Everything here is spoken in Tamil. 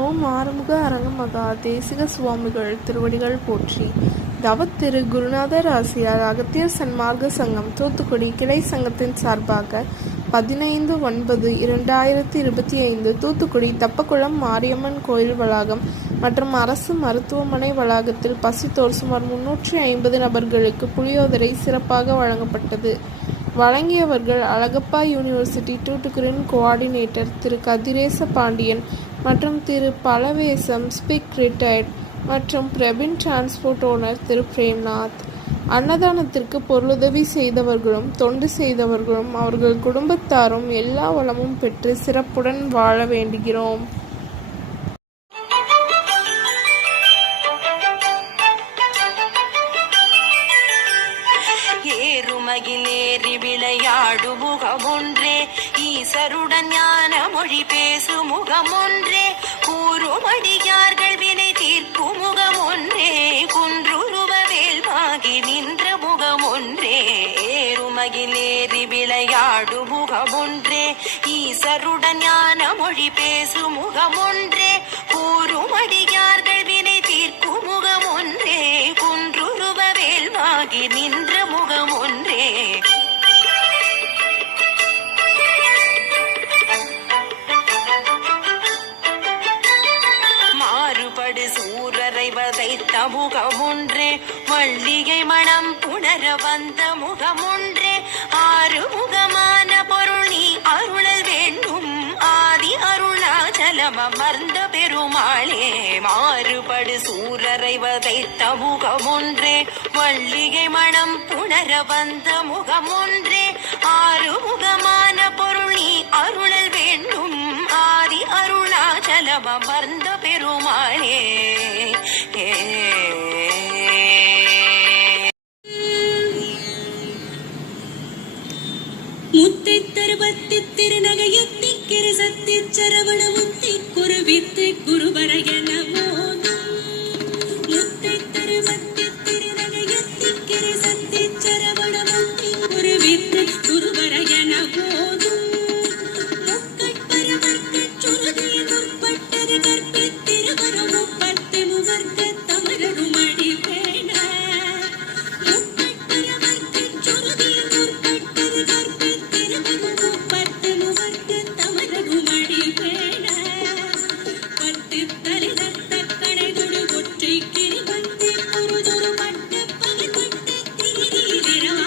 ஓம் ஆறுமுக அரங்கமகா தேசிக சுவாமிகள் திருவடிகள் போற்றி. தவத்திரு குருநாதர் ஆசியார் அகத்தியர் சன்மார்க்க சங்கம் தூத்துக்குடி கிளை சங்கத்தின் சார்பாக 15/9/2025 தூத்துக்குடி தப்பக்குளம் மாரியம்மன் கோயில் வளாகம் மற்றும் அரசு மருத்துவமனை வளாகத்தில் பசித்தோர் சுமார் 350 நபர்களுக்கு புளியோதரை சிறப்பாக வழங்கப்பட்டது. வழங்கியவர்கள் அழகப்பா யூனிவர்சிட்டி தூத்துக்குடியின் கோஆர்டினேட்டர் திரு கதிரேச பாண்டியன் மற்றும் திரு பலவேசம் ஸ்பிக் ரிட்டையர்ட் மற்றும் பிரபின் டிரான்ஸ்போர்ட் ஓனர் திரு பிரேம்நாத். அன்னதானத்திற்கு பொருளுதவி செய்தவர்களும் தொண்டு செய்தவர்களும் அவர்கள் குடும்பத்தாரும் எல்லா வளமும் பெற்று சிறப்புடன் வாழ வேண்டுகிறோம். ஏறுமகிலேறி விளையாடு முகமொன்றே, ஈசருடன் ஞான மொழி பேசு முகமொன்றே, கூறுமடியார்கள் வினை தீர்க்கும் முகமொன்றே, குன்றுருவ வேல்வாகி நின்ற முகமொன்றே. ஏறுமகிலேறி விளையாடு முகமொன்றே, ஈசருடன் ஞான மொழி பேசு முகமொன்றே, கூறுமடியார்கள் வினை தீர்க்கும் முகமொன்றே, குன்றுருவ வேல்வாகி நின்ற முகமொன்றே. மாறுபடு சூரரை வதைத்த முகமொன்றே, வள்ளிகை மனம் புணர வந்த முகமொன்றே, ஆறுமுகமான பொருள் நீ அருளல் வேண்டும், ஆதி அருணாச்சலம் அமர்ந்த பெருமாளே. மாறுபடு சூரரை வதைத்த முகமொன்றே, வள்ளிகை மனம் புணர வந்த முகமொன்றே, ஆறுமுகமான பொருள் நீ அருளல் வேண்டும், ஆதி அருணாச்சலம் அமர்ந்த பெருமாளே. முத்தை தருபத்தி திருநகையத்தி கிருசத்தி சரவண முத்தி குருவித்து குருவரைய நமோ.